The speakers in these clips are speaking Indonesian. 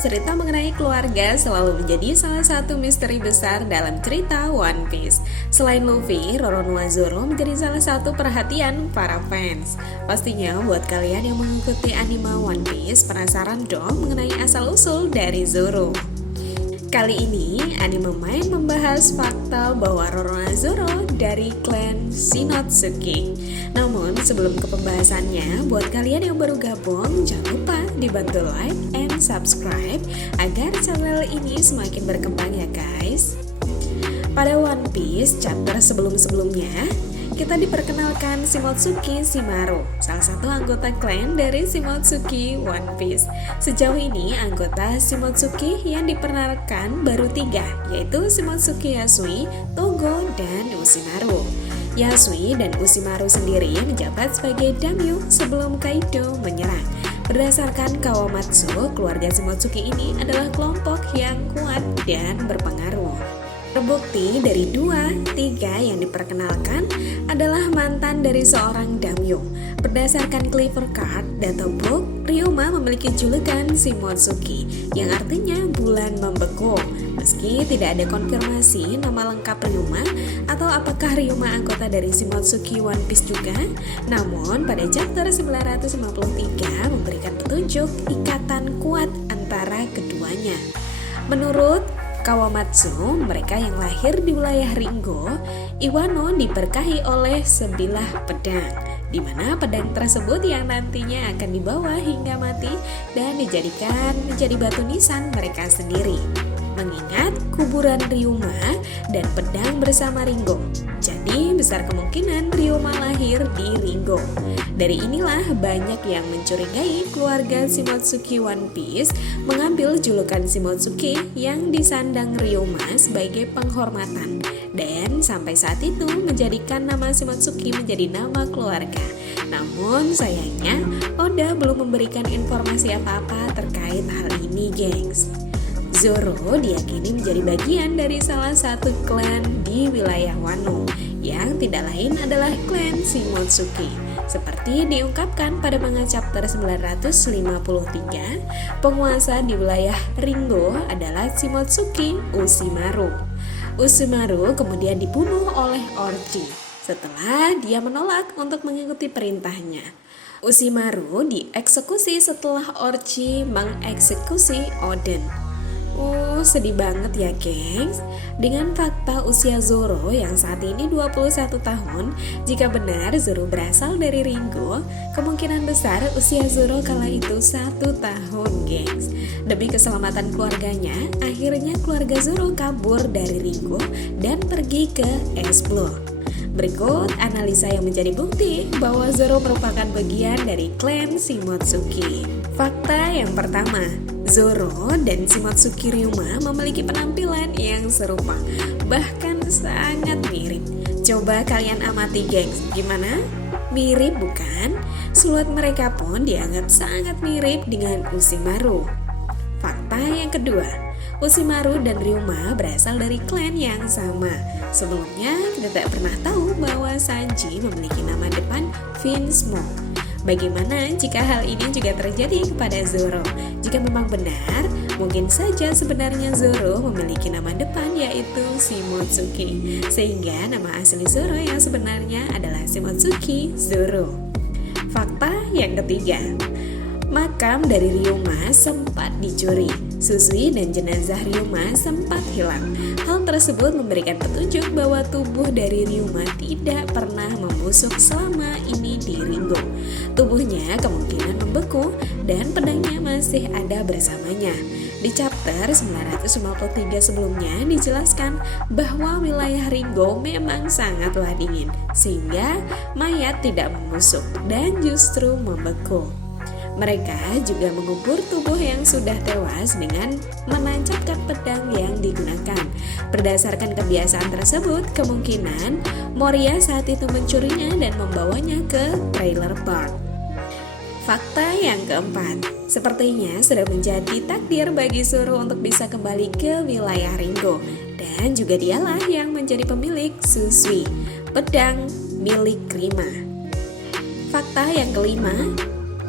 cerita mengenai keluarga selalu menjadi salah satu misteri besar dalam cerita One Piece. Selain Luffy, Roronoa Zoro menjadi salah satu perhatian para fans. Pastinya buat kalian yang mengikuti anime One Piece penasaran dong mengenai asal-usul dari Zoro. Kali ini, Anime Mind membahas fakta bahwa Roronoa Zoro dari klan Shinotsuki. Namun, sebelum ke pembahasannya, buat kalian yang baru gabung, jangan lupa dibantu like and subscribe agar channel ini semakin berkembang ya guys. Pada One Piece chapter sebelum-sebelumnya, kita diperkenalkan Shimotsuki Shimaru, salah satu anggota klan dari Shimotsuki One Piece. Sejauh ini anggota Shimotsuki yang diperkenalkan baru 3, yaitu Shimotsuki Yasui, Togo, dan Ushimaru. Yasui dan Ushimaru sendiri menjabat sebagai daimyo sebelum Kaido menyerang. Berdasarkan Kawamatsu, keluarga Shimotsuki ini adalah kelompok yang kuat dan berpengaruh. Terbukti dari 2-3 yang diperkenalkan adalah mantan dari seorang daimyo. Berdasarkan Clever Card Databook, Ryoma memiliki julukan Shimotsuki yang artinya bulan membeku. Meski tidak ada konfirmasi nama lengkap Ryoma atau apakah Ryoma anggota dari Shimotsuki One Piece juga, namun pada chapter 953 memberikan petunjuk ikatan kuat antara keduanya. Menurut Kawamatsu, mereka yang lahir di wilayah Ringo, Iwano diberkahi oleh sebilah pedang, di mana pedang tersebut yang nantinya akan dibawa hingga mati dan dijadikan menjadi batu nisan mereka sendiri. Mengingat kuburan Ryoma dan pedang bersama Ringo, jadi besar kemungkinan Ryoma lahir di Ringo. Dari inilah banyak yang mencurigai keluarga Shimotsuki One Piece mengambil julukan Shimotsuki yang disandang Ryoma sebagai penghormatan, dan sampai saat itu menjadikan nama Shimotsuki menjadi nama keluarga. Namun sayangnya Oda belum memberikan informasi apa-apa terkait hal ini, gengs. Zoro diyakini menjadi bagian dari salah satu klan di wilayah Wano, yang tidak lain adalah klan Shimotsuki. Seperti diungkapkan pada manga chapter 953, penguasa di wilayah Ringo adalah Shimotsuki Ushimaru. Ushimaru kemudian dibunuh oleh Orochi setelah dia menolak untuk mengikuti perintahnya. Ushimaru dieksekusi setelah Orochi mengeksekusi Oden. Sedih banget ya gengs. Dengan fakta usia Zoro yang saat ini 21 tahun, jika benar Zoro berasal dari Ringo, kemungkinan besar usia Zoro kala itu 1 tahun, gengs. Demi keselamatan keluarganya, akhirnya keluarga Zoro kabur dari Ringo dan pergi ke Explore. Berikut analisa yang menjadi bukti bahwa Zoro merupakan bagian dari klan Shimotsuki. Fakta yang pertama, Zoro dan Shimotsuki Ryoma memiliki penampilan yang serupa, bahkan sangat mirip. Coba kalian amati gengs, gimana? Mirip bukan? Siluet mereka pun dianggap sangat mirip dengan Ushimaru. Fakta yang kedua, Ushimaru dan Ryoma berasal dari klan yang sama. Sebelumnya kita tidak pernah tahu bahwa Sanji memiliki nama depan Vinsmoke. Bagaimana jika hal ini juga terjadi kepada Zoro? Jika memang benar, mungkin saja sebenarnya Zoro memiliki nama depan yaitu Shimotsuki, sehingga nama asli Zoro yang sebenarnya adalah Shimotsuki Zoro. Fakta yang ketiga, makam dari Ryoma sempat dicuri. Susui dan jenazah Ryoma sempat hilang. Hal tersebut memberikan petunjuk bahwa tubuh dari Ryoma tidak pernah membusuk selama ini di Ringo. Tubuhnya kemungkinan membeku dan pedangnya masih ada bersamanya. Di chapter 953 sebelumnya dijelaskan bahwa wilayah Ringo memang sangatlah dingin, sehingga mayat tidak membusuk dan justru membeku. Mereka juga mengubur tubuh yang sudah tewas dengan menancapkan pedang yang digunakan. Berdasarkan kebiasaan tersebut, kemungkinan Moria saat itu mencurinya dan membawanya ke trailer park. Fakta yang keempat, sepertinya sudah menjadi takdir bagi Zoro untuk bisa kembali ke wilayah Ringo, dan juga dialah yang menjadi pemilik Susui, pedang milik Rima. Fakta yang kelima,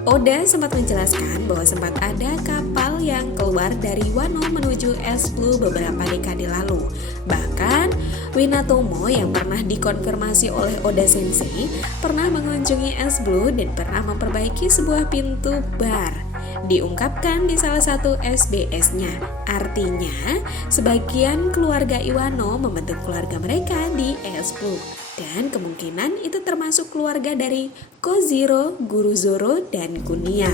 Oda sempat menjelaskan bahwa sempat ada kapal yang keluar dari Wano menuju es Blue beberapa dekade lalu. Bahkan, Winatomo yang pernah dikonfirmasi oleh Oda Sensei pernah mengunjungi es Blue dan pernah memperbaiki sebuah pintu bar. Diungkapkan di salah satu SBS-nya. Artinya, sebagian keluarga Iwano membentuk keluarga mereka di es Blue. Dan kemungkinan itu termasuk keluarga dari Koziro, Guru Zoro, dan Kunia.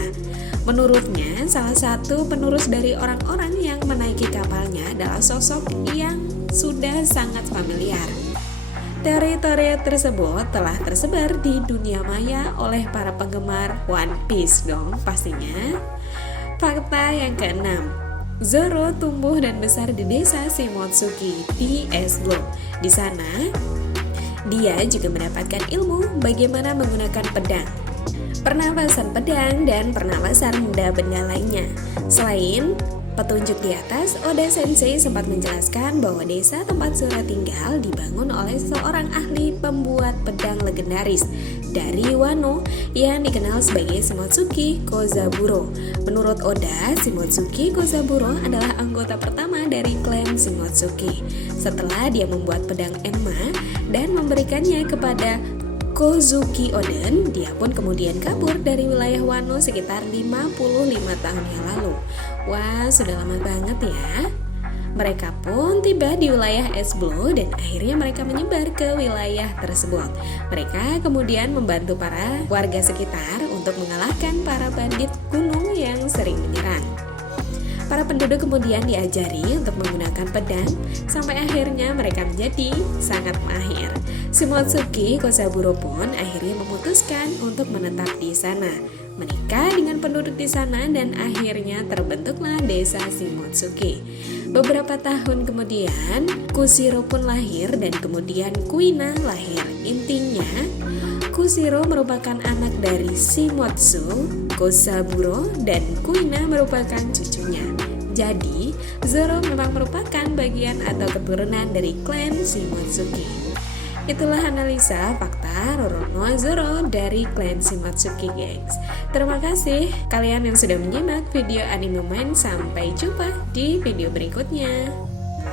Menurutnya, salah satu penerus dari orang-orang yang menaiki kapalnya adalah sosok yang sudah sangat familiar. Teori-teori tersebut telah tersebar di dunia maya oleh para penggemar One Piece dong pastinya. Fakta yang keenam, Zoro tumbuh dan besar di desa Shimotsuki di es Blue. Di sana, dia juga mendapatkan ilmu bagaimana menggunakan pedang, pernapasan pedang, dan pernapasan benda-benda lainnya. Selain petunjuk di atas, Oda Sensei sempat menjelaskan bahwa desa tempat Zoro tinggal dibangun oleh seorang ahli pembuat pedang legendaris dari Wano yang dikenal sebagai Shimotsuki Kozaburo. Menurut Oda, Shimotsuki Kozaburo adalah anggota pertama dari klan Shimotsuki. Setelah dia membuat pedang Enma dan memberikannya kepada Kozuki Oden, dia pun kemudian kabur dari wilayah Wano sekitar 55 tahun yang lalu. Wah, sudah lama banget ya. Mereka pun tiba di wilayah es Blue dan akhirnya mereka menyebar ke wilayah tersebut. Mereka kemudian membantu para warga sekitar untuk mengalahkan para bandit gunung yang sering menyerang. Para penduduk kemudian diajari untuk menggunakan pedang sampai akhirnya mereka menjadi sangat mahir. Shimotsuki Kozaburo pun akhirnya memutuskan untuk menetap di sana, menikah dengan penduduk di sana dan akhirnya terbentuklah desa Shimotsuki. Beberapa tahun kemudian, Kushiro pun lahir dan kemudian Kuina lahir. Intinya, Kushiro merupakan anak dari Shimotsu, Kozaburo, dan Kuina merupakan cucunya. Jadi, Zoro memang merupakan bagian atau keturunan dari klan Shimotsuki. Itulah analisa fakta Roronoa Zoro dari klan Shimotsuki, gengs. Terima kasih kalian yang sudah menyimak video Anime Moment. Sampai jumpa di video berikutnya.